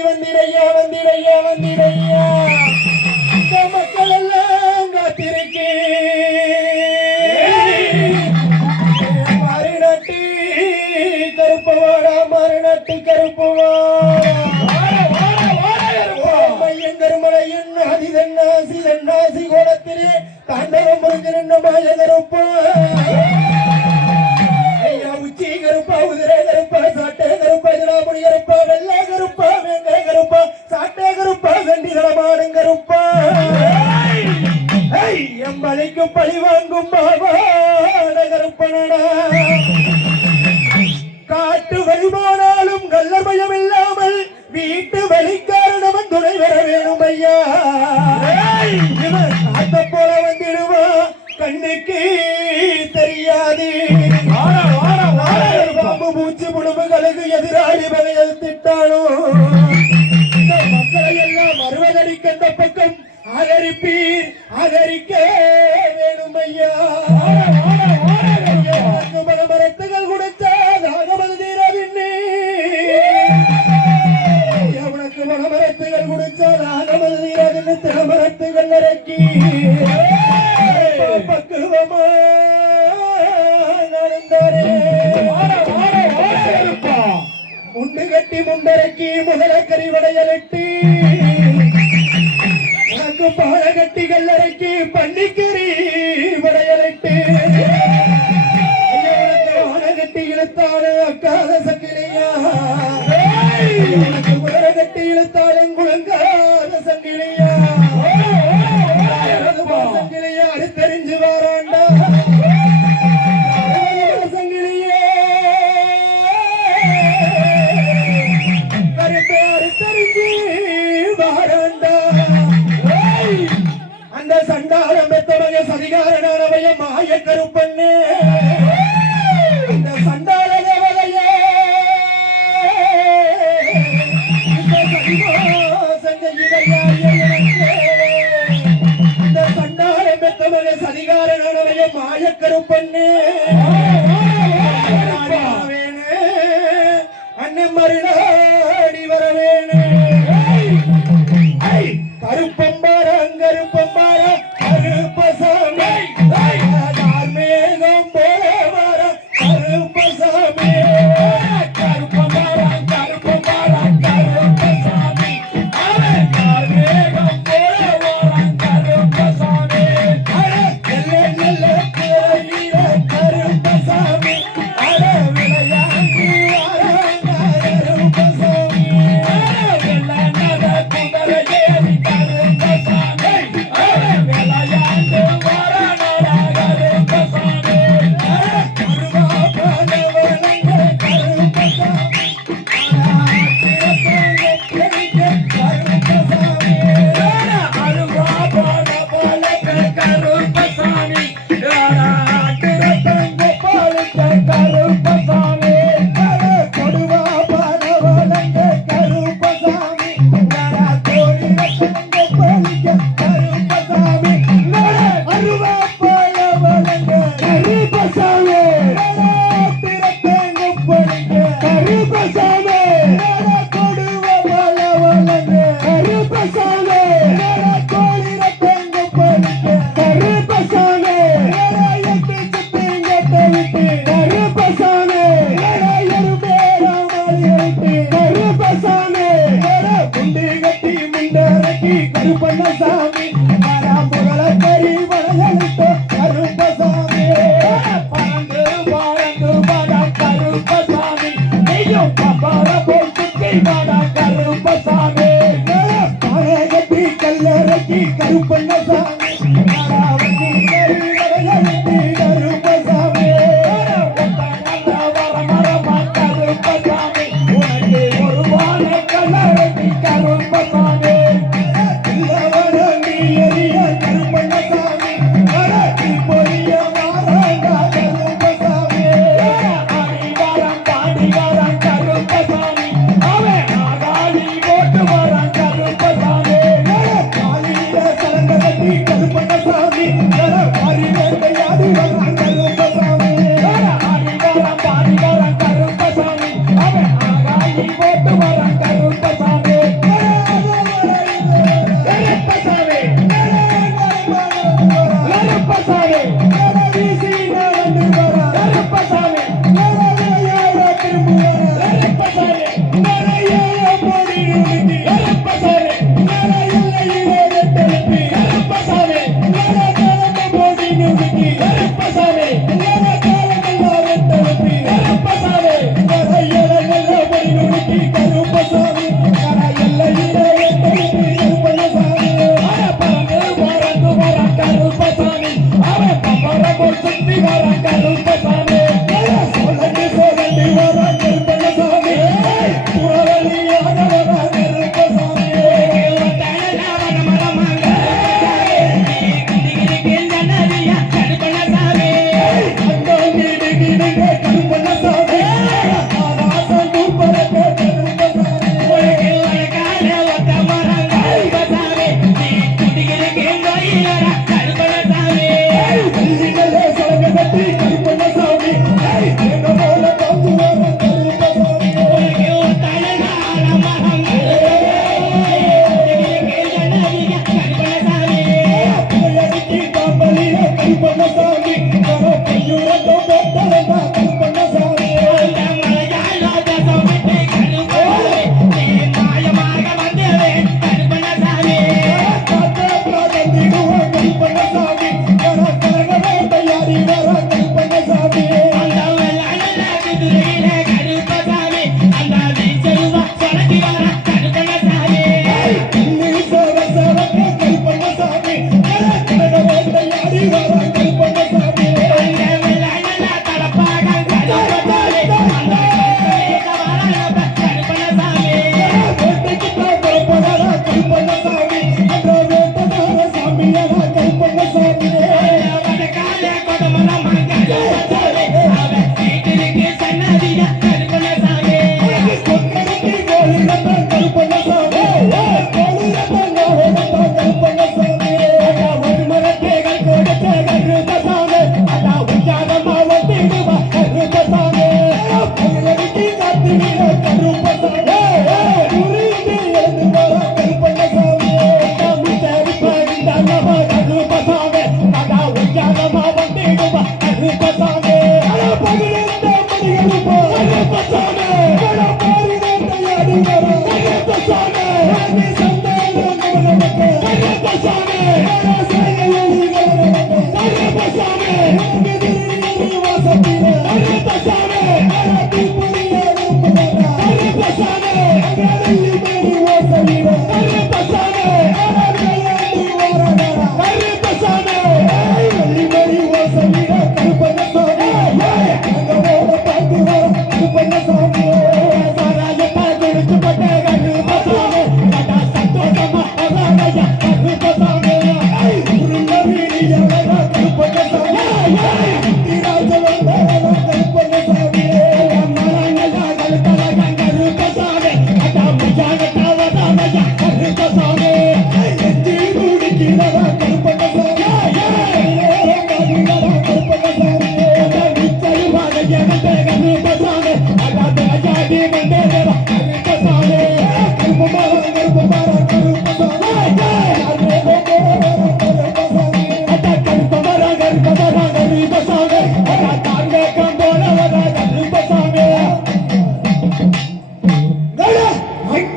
ஓடி வந்திரையா வந்திரையா வந்திரையா மக்கள் எல்லாம் காத்திருக்கே மறுநாட்டு கருப்பவாடா மறுநாட்டு கருப்பவாடா மையங்கருமலையின் அதிதன்னாசி தன்னாசி கோலத்திலே தாண்டவம் புரிஞ்சிருந்த மாய கருப்பா ஐயா உச்சி கருப்பா உதிரை கருப்பா சாட்டை கருப்பா ஜனாபுடி கருப்பா வெள்ளை கருப்பா வெங்கை கருப்பா சாட்டை கருப்பா வெண்டி நடமாடும் கருப்பா எம்பளைக்கு பழி வாங்கும் பாவாட கருப்பனடா காட்டு வழிமானாலும் கல்லமயம் இல்லாமல் வீட்டு வழிக்காரணவன் துணை வர வேணும் ஐயா இவன் காத்த போல வந்துடுவா கண்ணுக்கு தெரியாது பாம்பு பூச்சி முழுமைகளுக்கு எதிராளி வகையில் திட்டானோ மக்களை எல்லாம் அறுவதறிக்க அந்த பக்கம் ஆதரிப்பீர் ஆதரிக்க வேணும் ஐயா மரத்துகள் குடித்தால் ஆகமது தீரவில்லை அவனுக்கு மரத்துகள் குடித்தால் ஆகமது தீரவில்லை தினமரத்துகள் இறக்கி பக்குவமா நடந்தாரே முண்டு கட்டி முண்டரக்கி முதலக்கறி வடையலிட்டு உனக்கு பால கட்டிகள் இறக்கி பன்னிக்கறி வடையலிட்டு கட்டி இழுத்தாலே அக்காத சங்கிலியா உனக்கு உதர கட்டி இழுத்தாலும் குழங்காத சங்கிலியா சங்கிலியா அடுத்தறிஞ்சு வாராண்டா சங்கிலியே கருப்பை அடுத்தறிஞ்சு வாராண்டா அந்த சண்டாரம் பெத்தவங்க சதிகாரனானவைய மாய கருப்பண்ணே சண்டால தேவதையே இந்த சண்டால பெத்தவனை சதிகாரனானவைய மாயக்கருப்பண்ணு அண்ணன் மறுநாடி வர வேணும் கருப்பம்பாரம் கருப்பம்பாரம் கருப்பசாமி மேகம் போல வர கருப்பசாமி கருப்பம்பாரம் கருப்பம்பாரம் கருப்பசாமி மேகம் போல வர கருப்பசாமி கருப்பசாமி விளையாண்டு கருப்பசாமி கருப்பண்ணசாமி புகழக்கறி வளர்த்த கருப்பசாமி பறந்து வாழ்ந்து வட கருப்பசாமி நீயும் பப்பார போட்டு வட கருப்பசாமி கட்டி கல்லறக்கி கருப்பண்ணசாமி கருப்பசாமி கருப்பசாமி உனக்கு ஒரு வாழ கல்லறக்கி கருப்பசாமி Come on. Sabe,